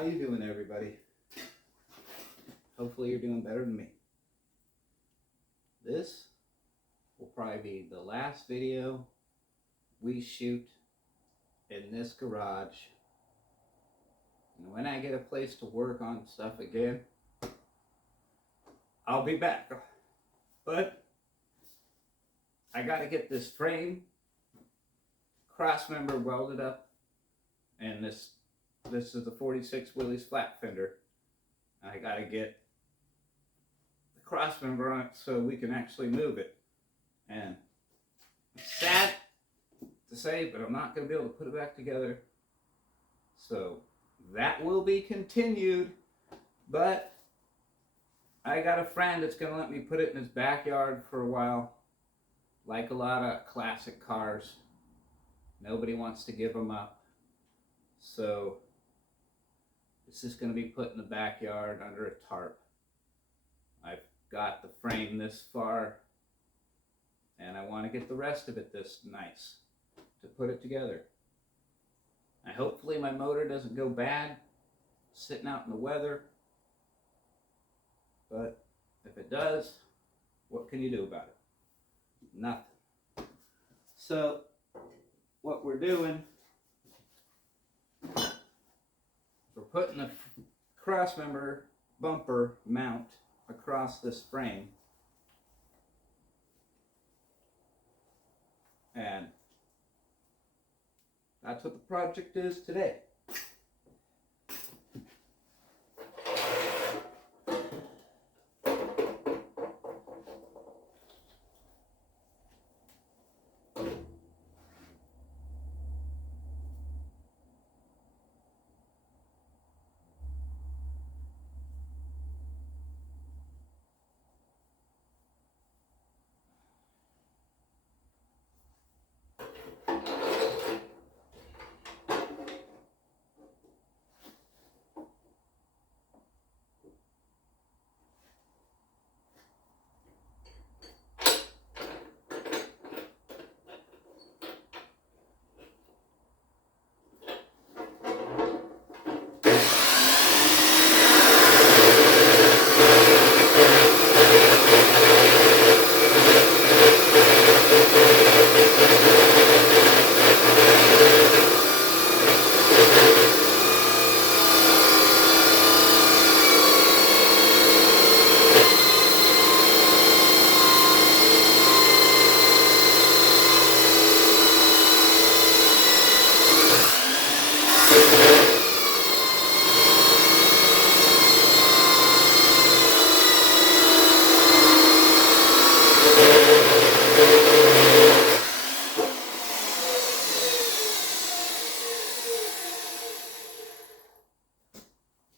How you doing, everybody? Hopefully you're doing better than me. This will probably be the last video we shoot in this garage. And when I get a place to work on stuff again, I'll be back. But I gotta get this frame cross member welded up, and this is the 46 Willys flat fender. I gotta get the cross member on it so we can actually move it. And it's sad to say, but I'm not gonna be able to put it back together. So that will be continued, but I got a friend that's gonna let me put it in his backyard for a while. Like a lot of classic cars, nobody wants to give them up. So this is going to be put in the backyard under a tarp. I've got the frame this far, and I want to get the rest of it this nice to put it together. And hopefully my motor doesn't go bad sitting out in the weather, but if it does, what can you do about it? Nothing. So what we're doing, we're putting the cross member bumper mount across this frame, and that's what the project is today.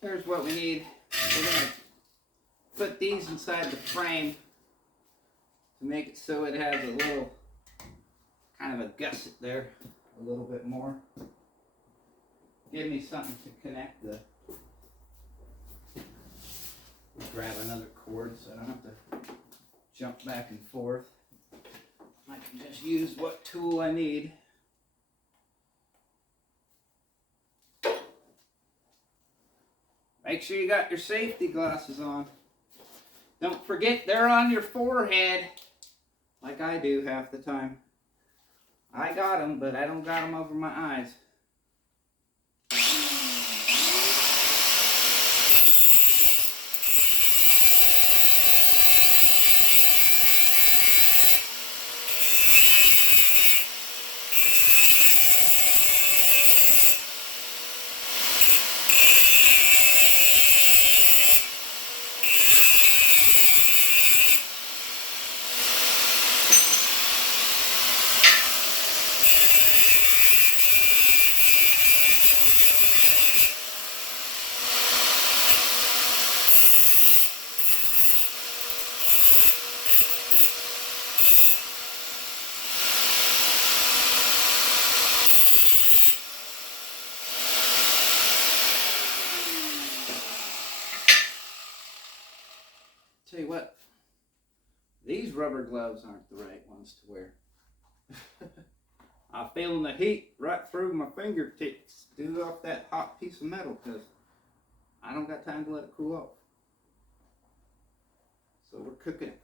Here's what we need. We're going to put these inside the frame to make it so it has a little kind of a gusset there, a little bit more. Give me something to connect the. Grab another cord so I don't have to jump back and forth. I can just use what tool I need. Make sure you got your safety glasses on. Don't forget they're on your forehead, like I do half the time. I got them, but I don't got them over my eyes. Tell you what, these rubber gloves aren't the right ones to wear. I'm feeling the heat right through my fingertips due off that hot piece of metal, because I don't got time to let it cool off. So we're cooking it.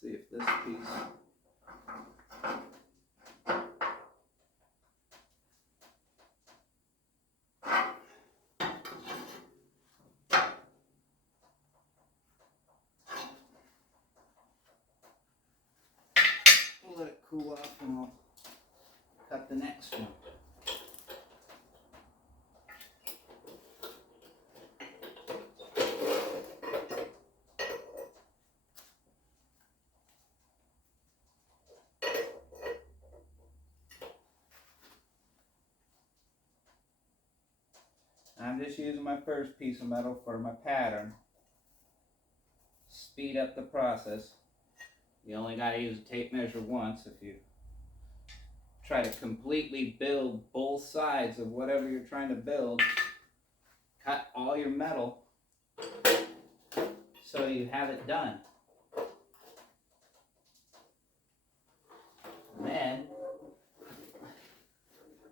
See if this piece. We'll let it cool off and we'll cut the next one. I'm just using my first piece of metal for my pattern. Speed up the process. You only got to use a tape measure once if you try to completely build both sides of whatever you're trying to build. Cut all your metal so you have it done. And then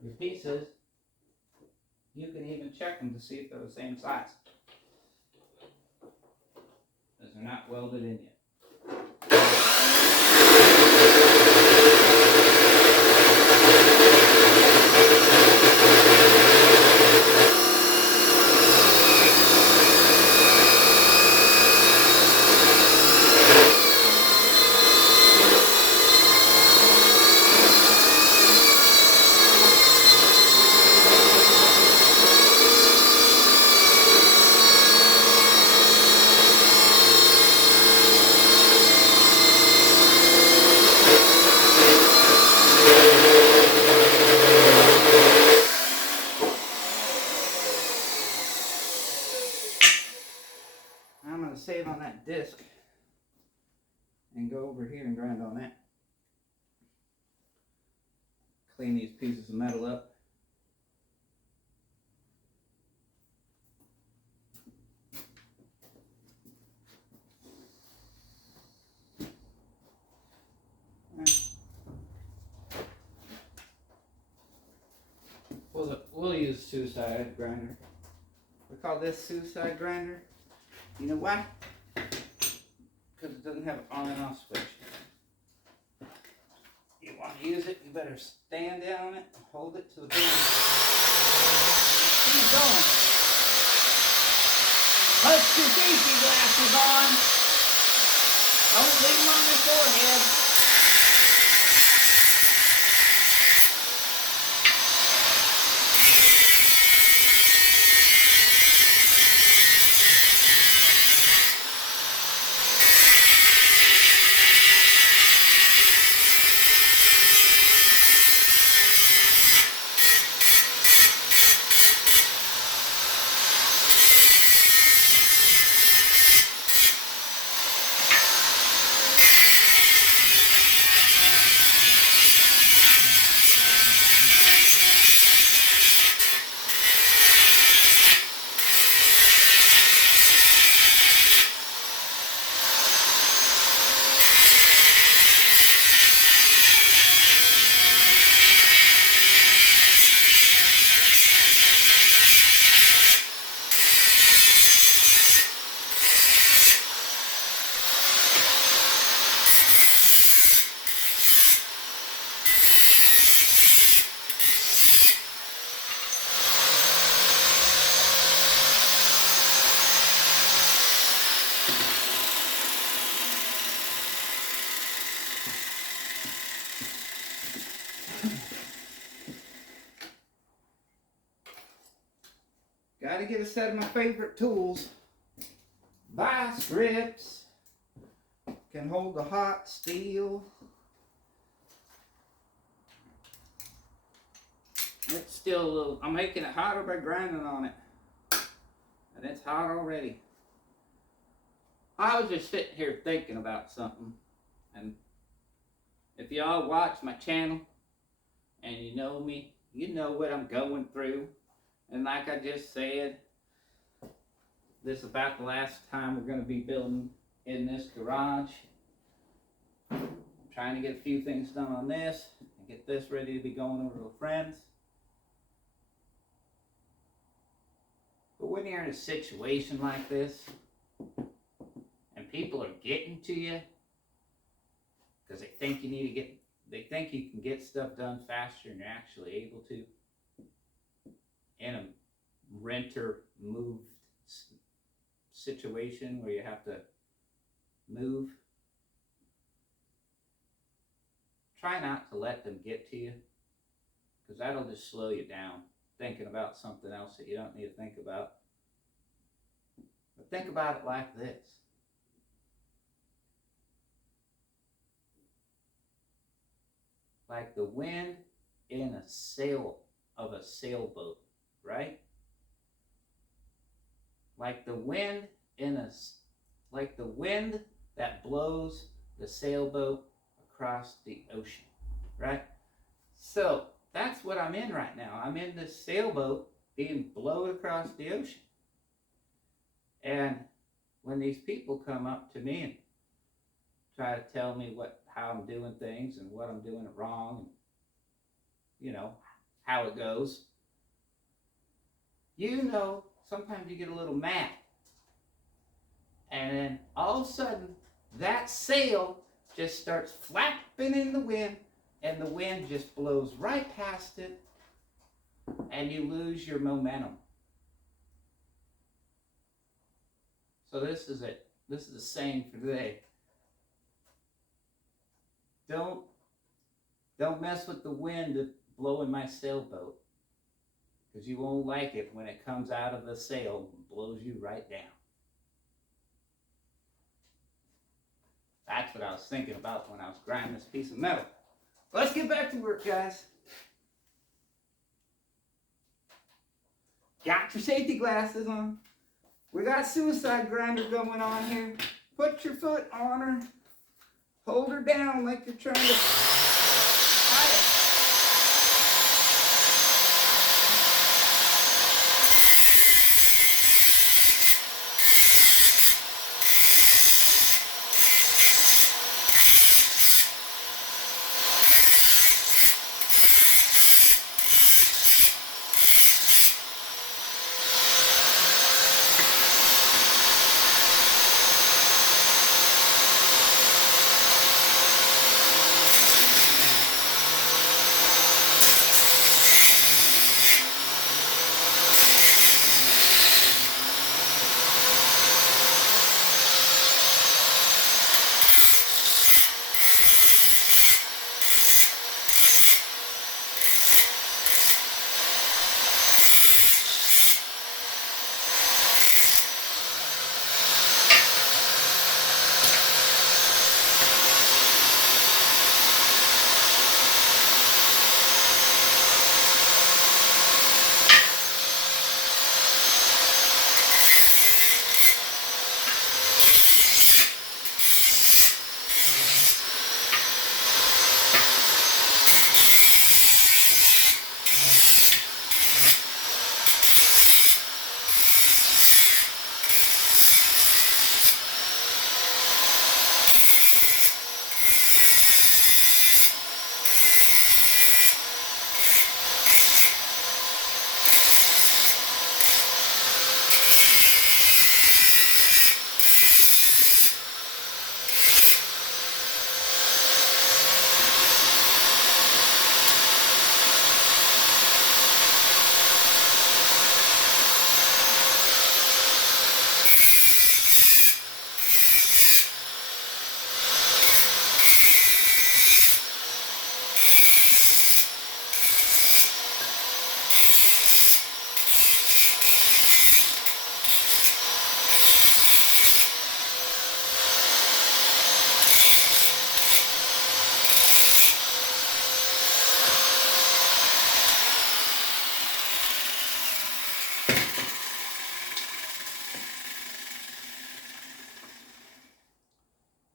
your pieces, you can even check them to see if they're the same size, because they're not welded in yet. I'm going to save on that disc and go over here and grind on that. Clean these pieces of metal up. We'll use suicide grinder. We call this suicide grinder. You know why? Because it doesn't have an on and off switch. You want to use it, you better stand down on it and hold it to the ground. Keep going. Put your safety glasses on. Don't leave them on your forehead. Gotta get a set of my favorite tools. Vice grips. Can hold the hot steel. It's still a little, I'm making it hotter by grinding on it. And it's hot already. I was just sitting here thinking about something. And if y'all watch my channel and you know me, you know what I'm going through. And like I just said, this is about the last time we're going to be building in this garage. I'm trying to get a few things done on this and get this ready to be going over to friends. But when you're in a situation like this, and people are getting to you, because they think they think you can get stuff done faster than you're actually able to, in a renter moved situation where you have to move, try not to let them get to you, because that'll just slow you down thinking about something else that you don't need to think about. But think about it like this. Like the wind in a sail of a sailboat, right? Like the wind like the wind that blows the sailboat across the ocean, right? So that's what I'm in right now. I'm in this sailboat being blown across the ocean. And when these people come up to me and try to tell me how I'm doing things and what I'm doing wrong, and how it goes, sometimes you get a little mad. And then all of a sudden, that sail just starts flapping in the wind, and the wind just blows right past it, and you lose your momentum. So this is it. This is the saying for today. Don't mess with the wind that's blowing my sailboat, because you won't like it when it comes out of the sail and blows you right down. That's what I was thinking about when I was grinding this piece of metal. Let's get back to work, guys. Got your safety glasses on. We got suicide grinder going on here. Put your foot on her. Hold her down like you're trying to tie it.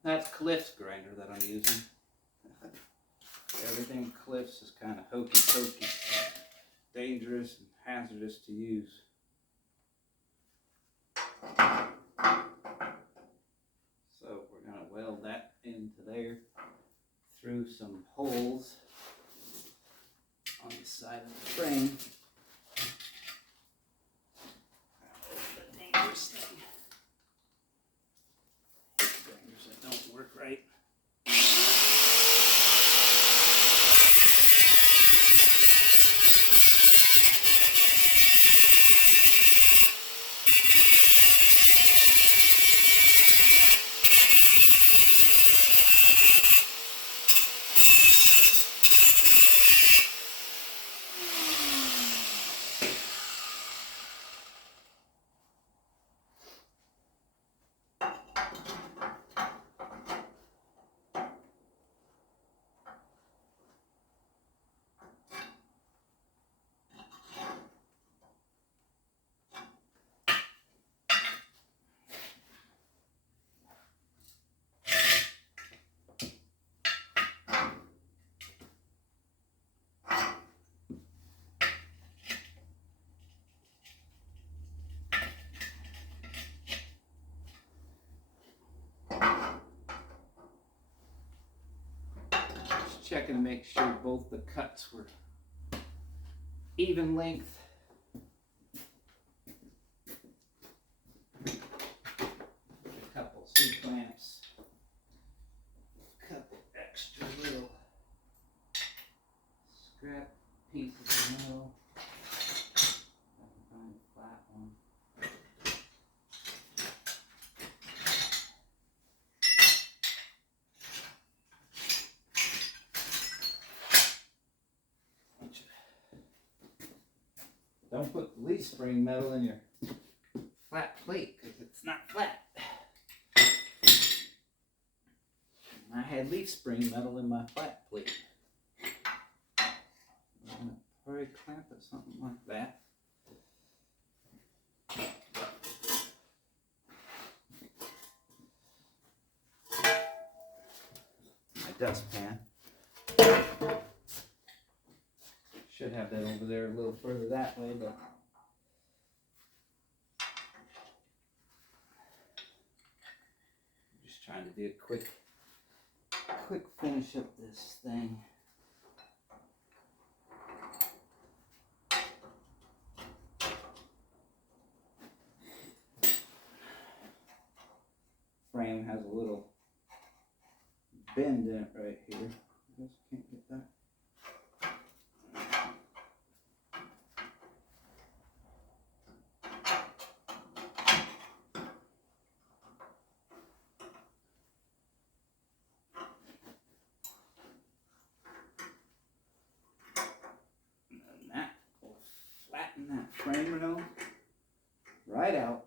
That's Cliff's grinder that I'm using. Everything Cliff's is kind of hokey pokey, dangerous and hazardous to use. So we're going to weld that into there through some holes on the side of the frame. work right. Just checking to make sure both the cuts were even length. A couple C-clamps, a couple extra little scrap pieces of metal. I can find a flat one. Don't put the leaf spring metal in your flat plate because it's not flat. I had leaf spring metal in my flat plate. I'm gonna probably clamp it something like that. My dustpan. Should have that over there a little further that way, but I'm just trying to do a quick finish up this thing. Frame has a little bend in it right here. I just can't get that. And that will flatten that frame rail right out.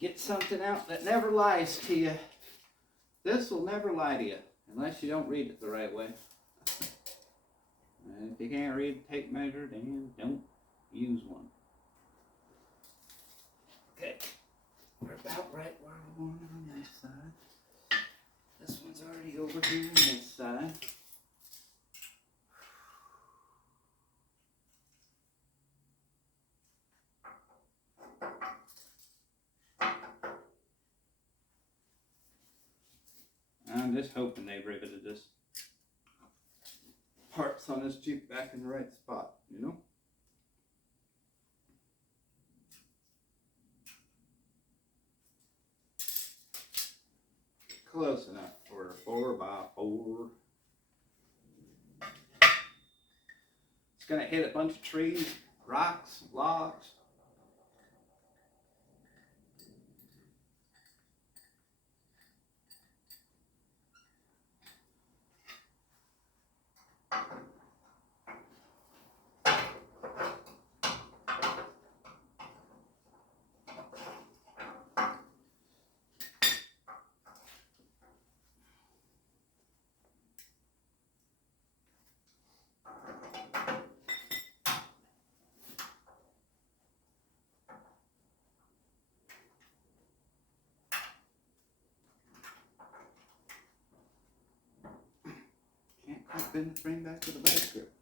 Get something out that never lies to you. This will never lie to you unless you don't read it the right way. And if you can't read the tape measure, then don't use one. Okay, we're about right where we want it on this side. This one's already over here on this side. I'm just hoping they riveted this parts on this Jeep back in the right spot, you know? Close enough for a 4x4. It's gonna hit a bunch of trees, rocks, logs. I've been the frame back with a vice grip.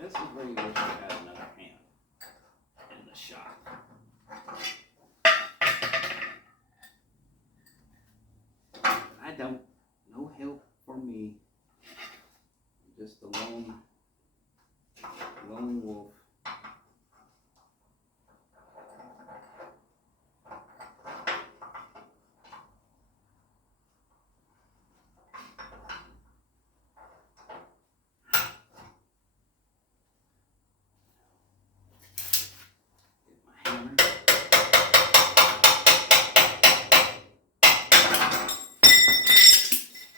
This is where you wish you had another hand in the shop. I don't. No help for me. Just a lone wolf. Get my hammer.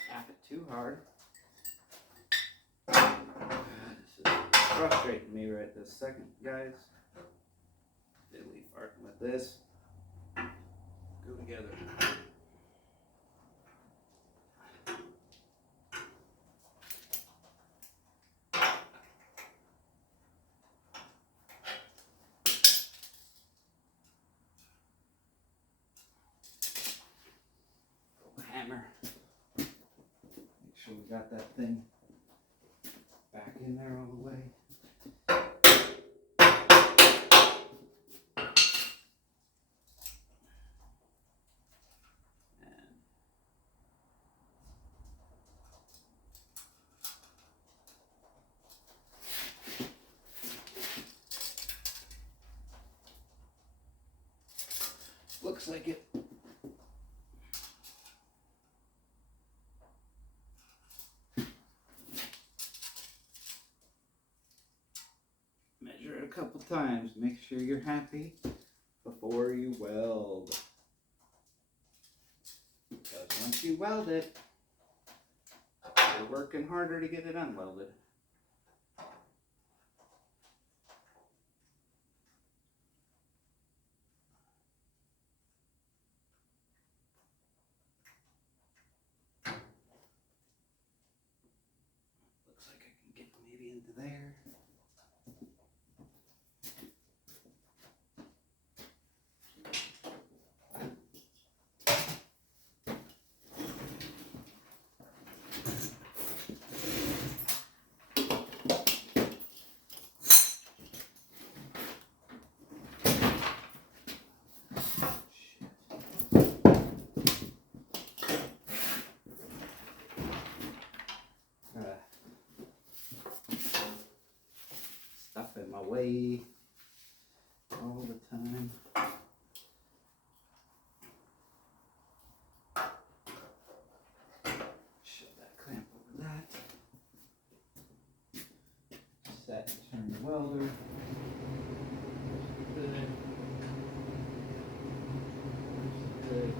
Tap it too hard. This is frustrating me right this second, guys. Diddly farting with this. Go together. Hammer. Make sure we got that thing back in there all the way. Looks like it. Measure it a couple times. Make sure you're happy before you weld. Because once you weld it, you're working harder to get it unwelded. Looks like I can get maybe into there. Stuff in my way all the time. Shove that clamp over that. Set and turn the welder. Good. Good.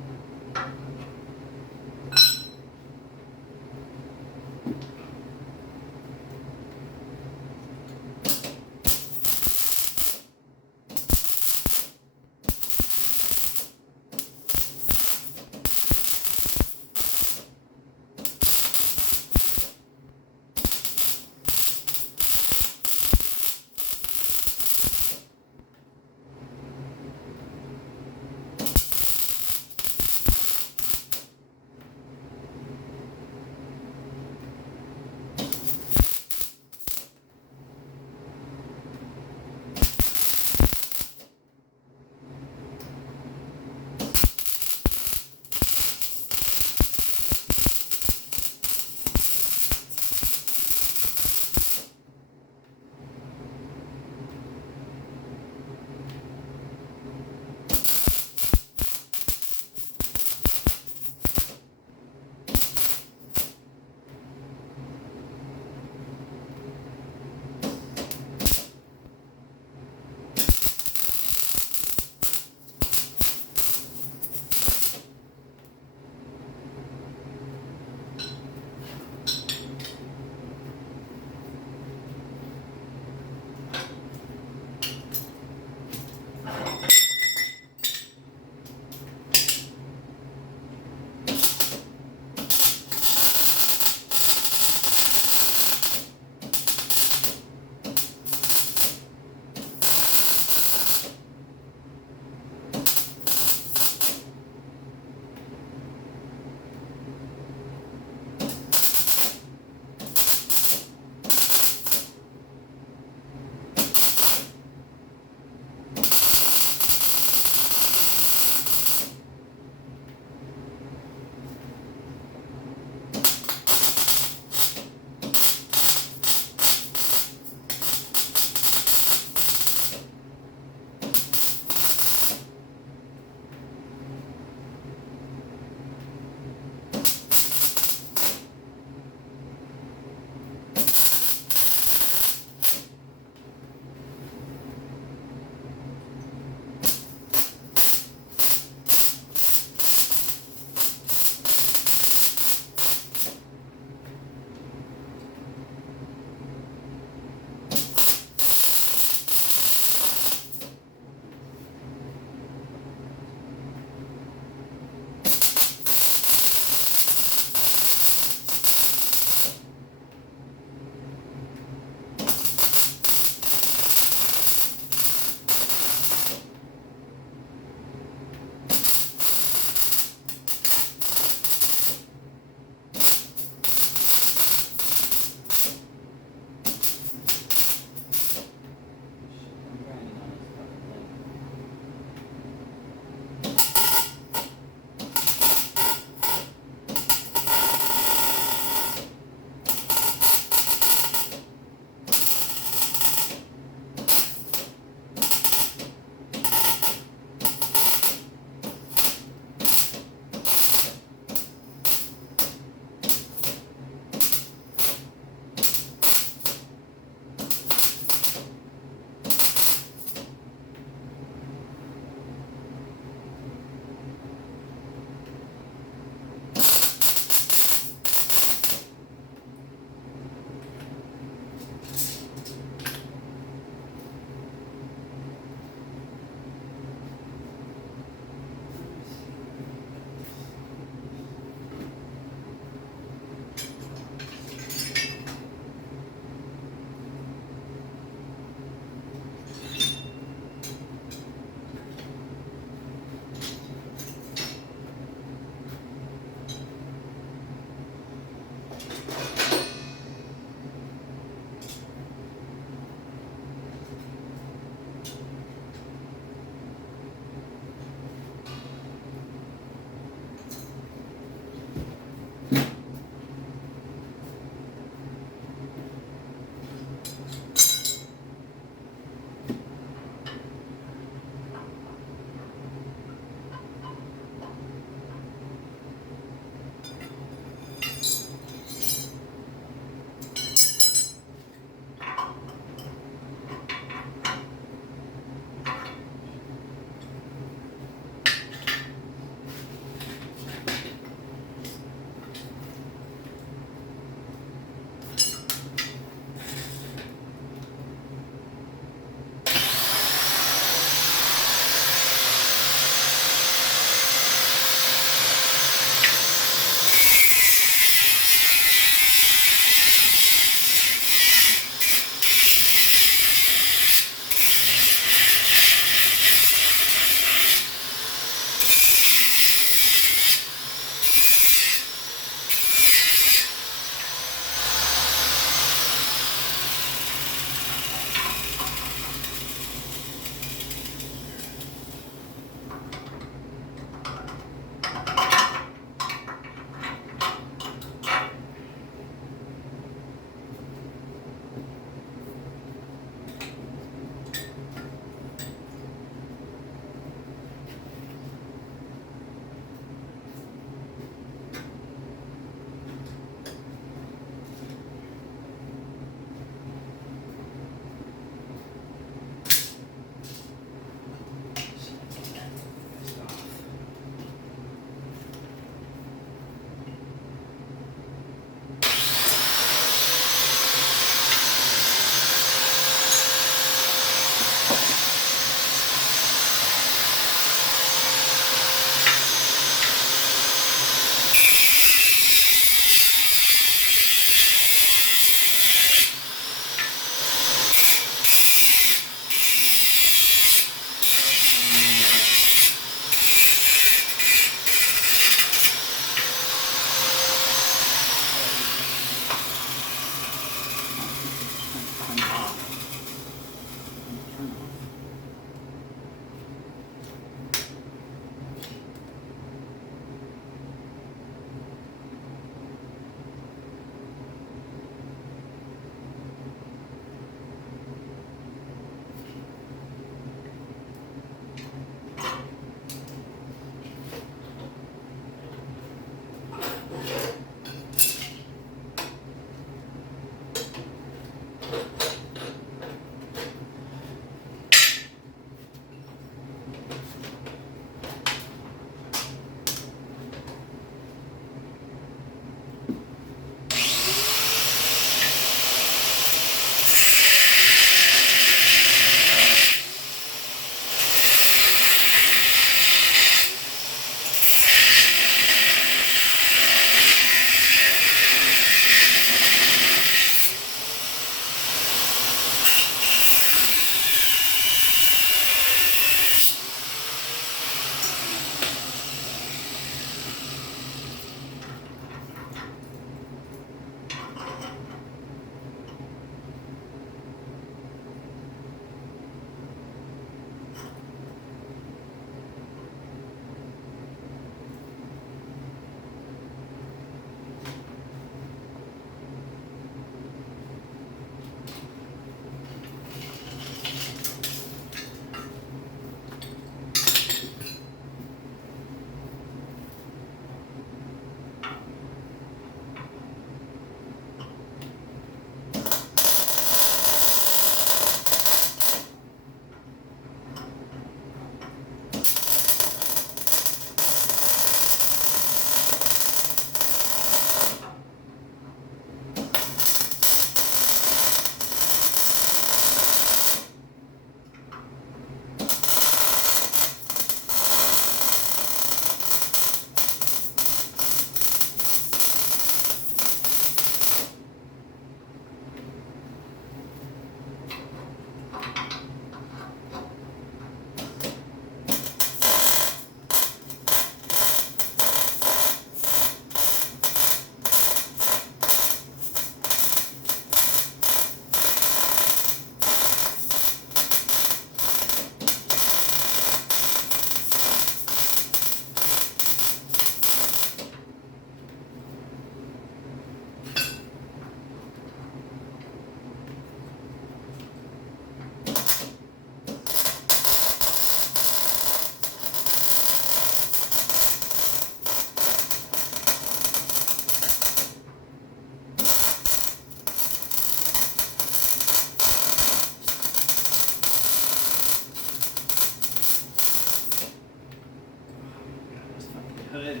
hood.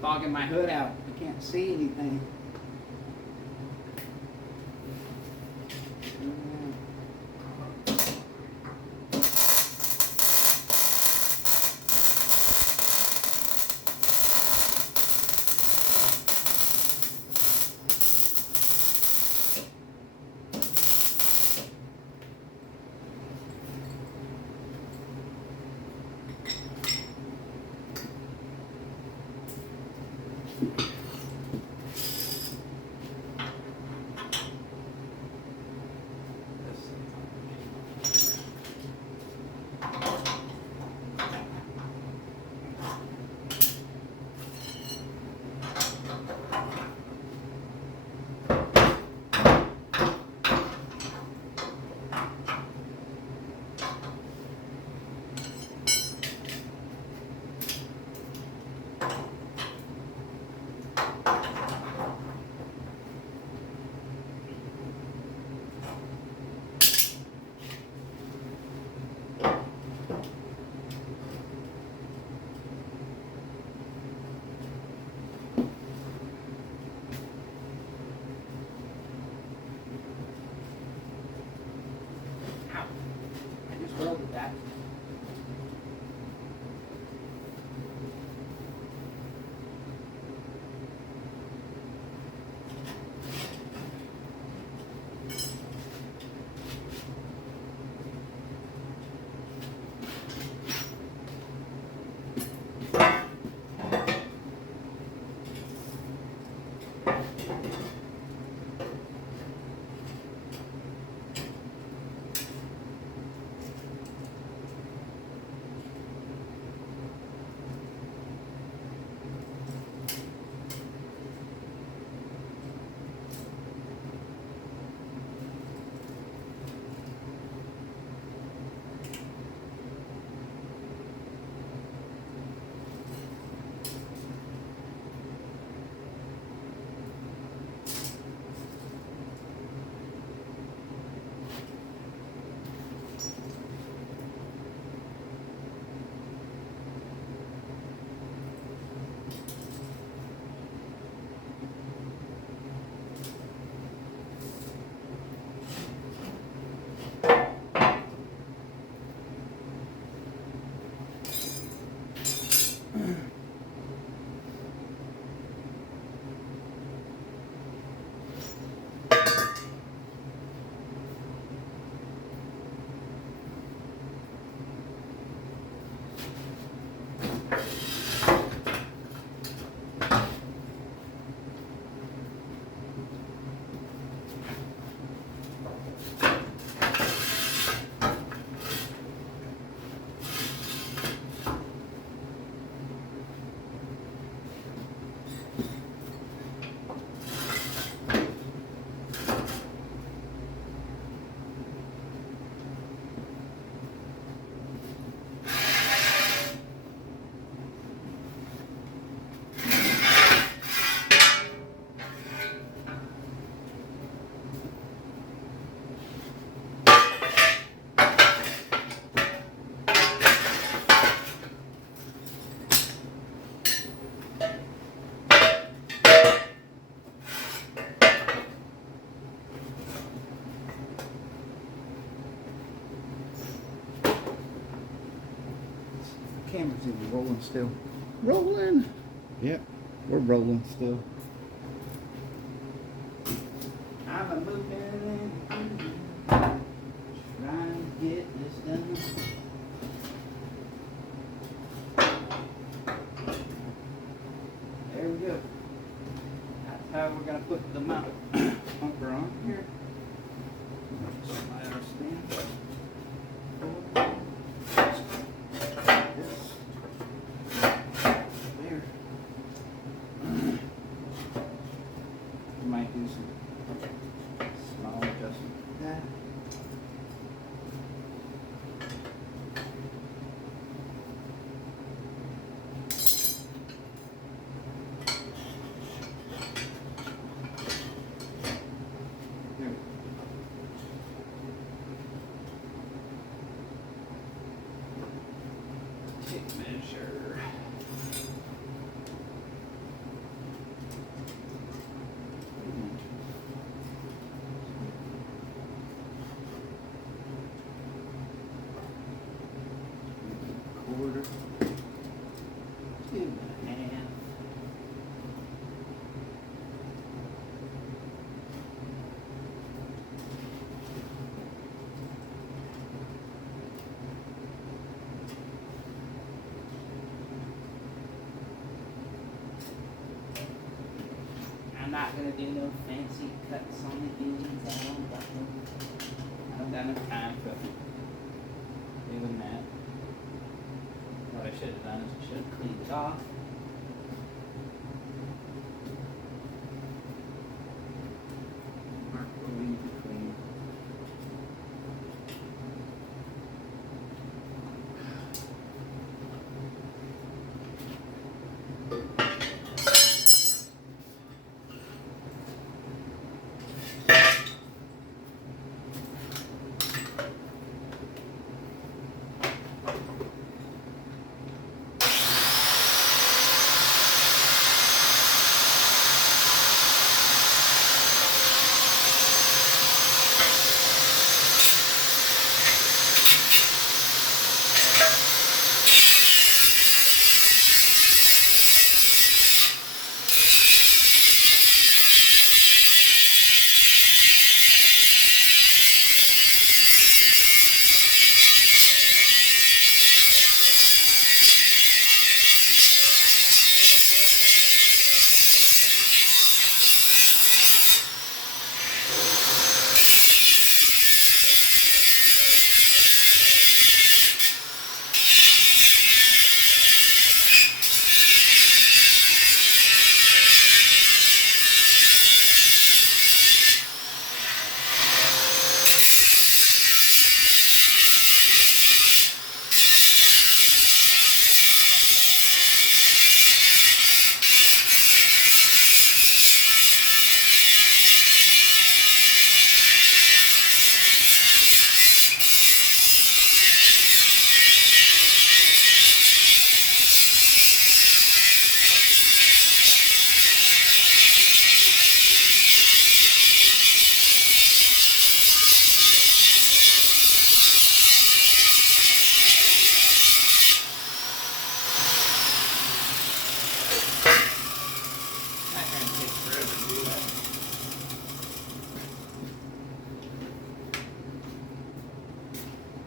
Fogging my hood out. I can't see anything. Welded that. Camera's even rolling still. Rolling. Yep, we're rolling still. I'm a moving, trying to get this done. There we go. That's how we're gonna put the mount bunker on here. Slide our stand. Might do some small do no fancy cuts on the ends. I don't got no time for doing that. What I should have done is I should have cleaned it off. Mark will leave it clean.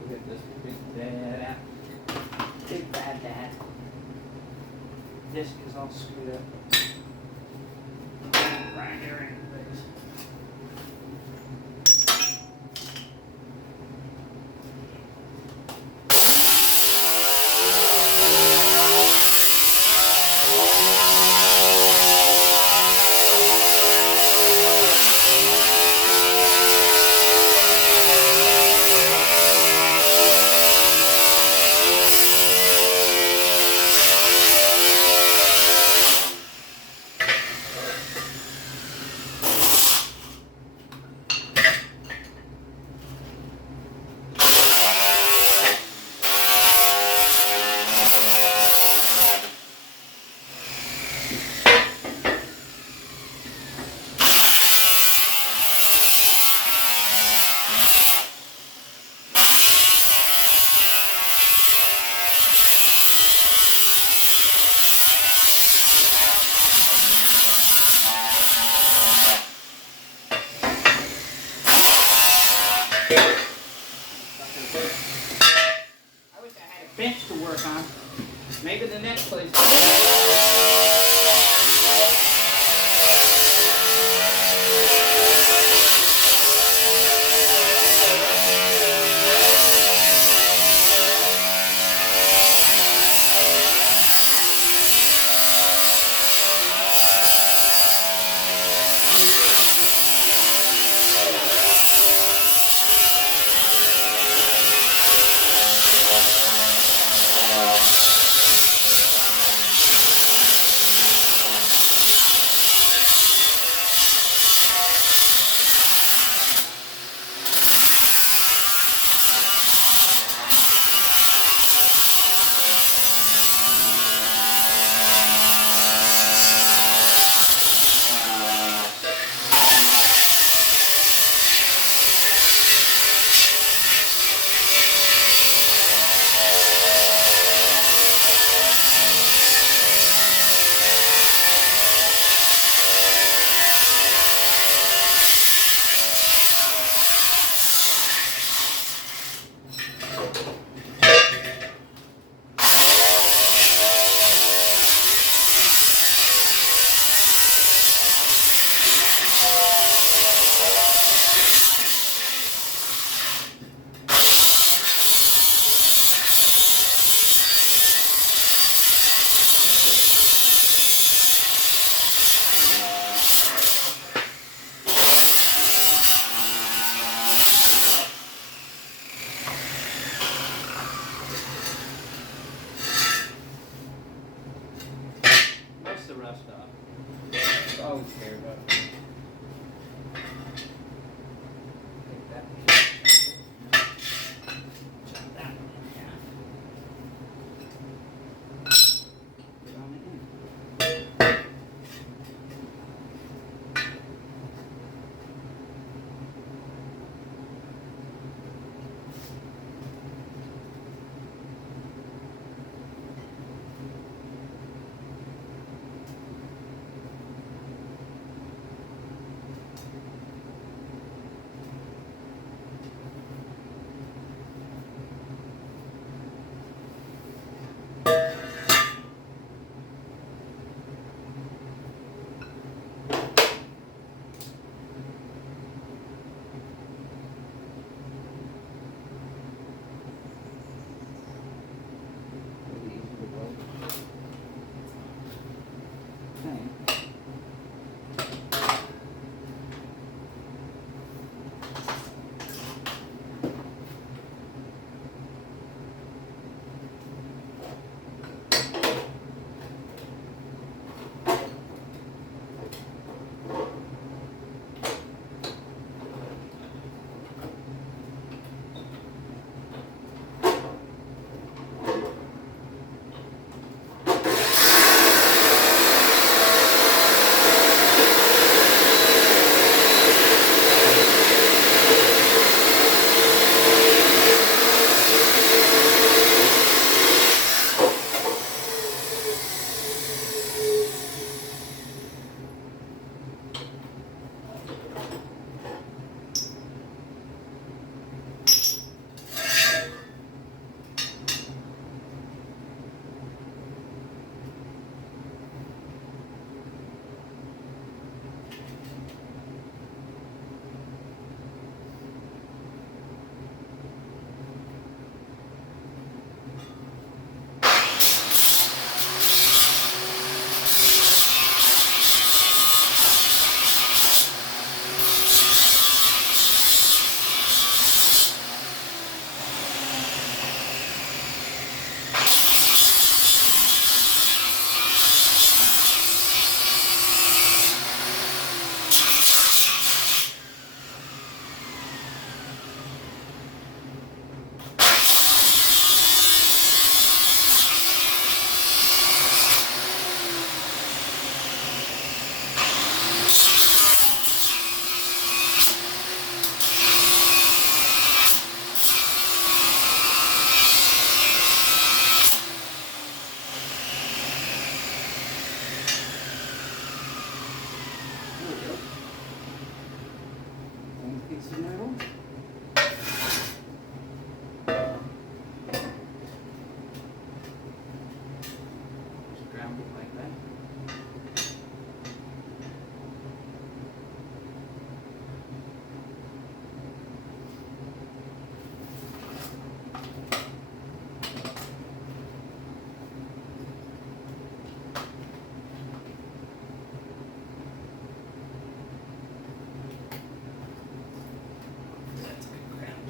Get this big dad out. Big bad dad. Disc is all screwed up. Right here anyways. I wish I had a bench to work on. Maybe the next place. See my roll? Just ground it like that. That's a good ground.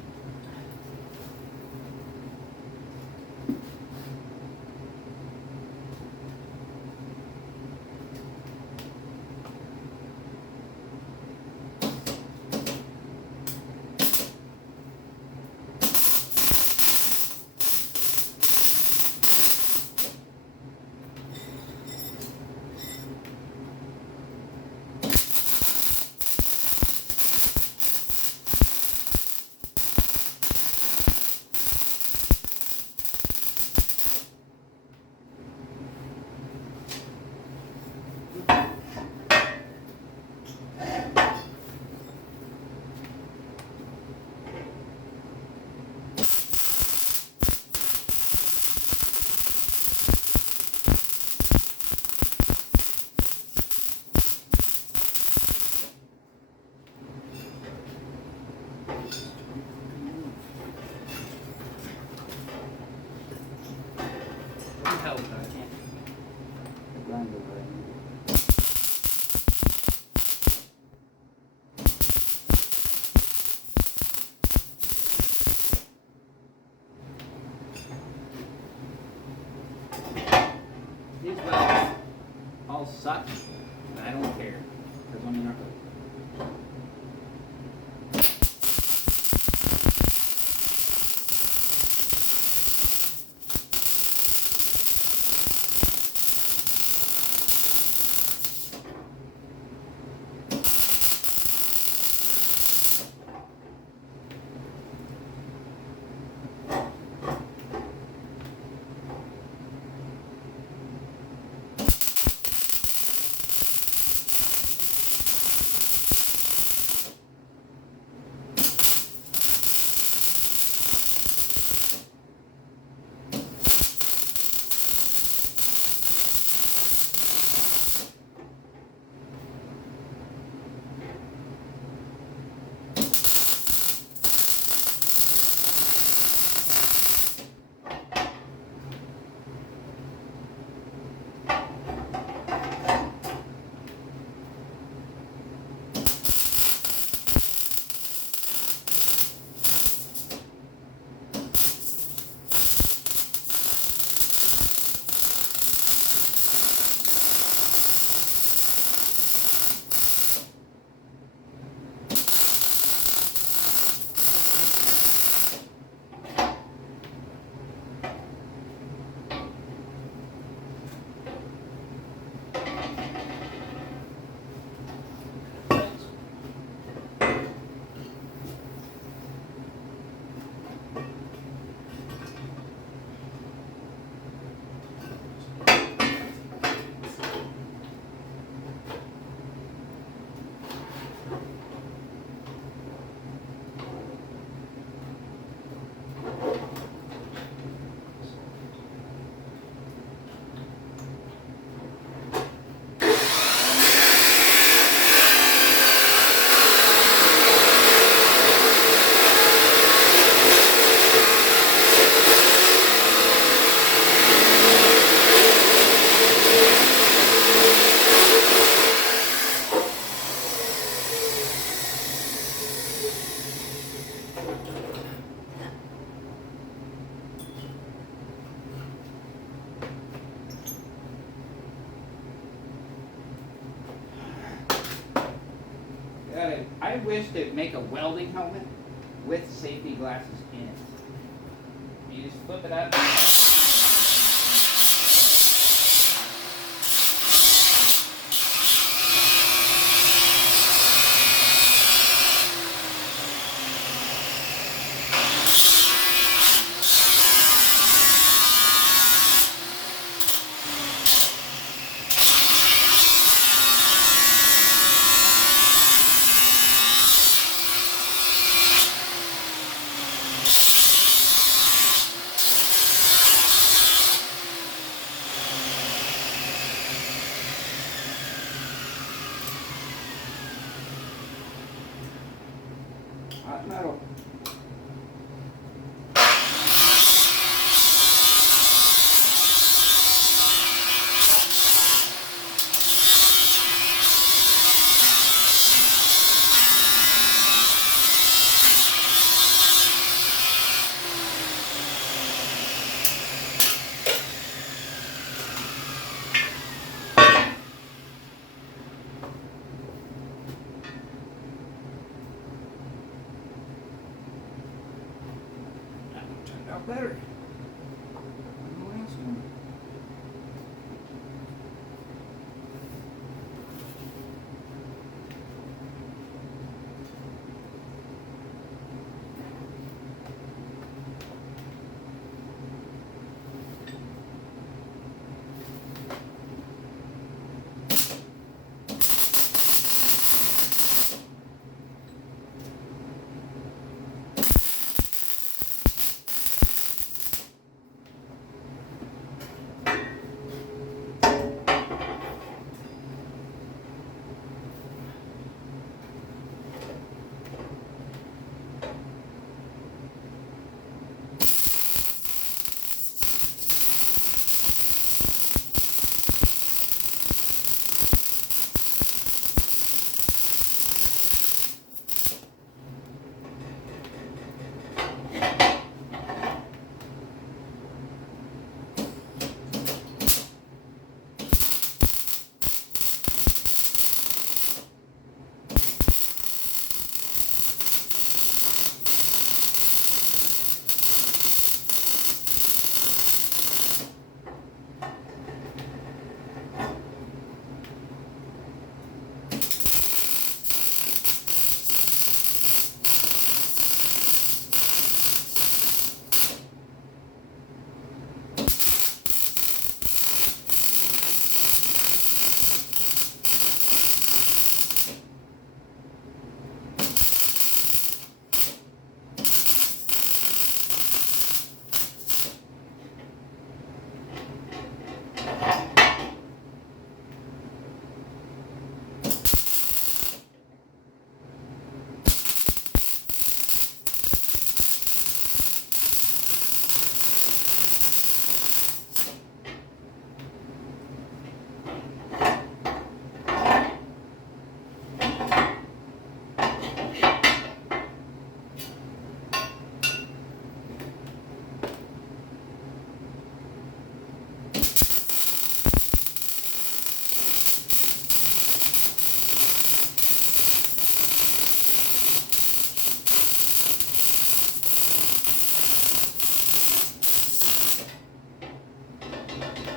Help, I can't. The ground over there. These welds all suck, but I don't care, because I'm in a hurry. I wish they'd make a welding helmet with safety glasses in it. You just flip it up. Hot metal. That one turned out better.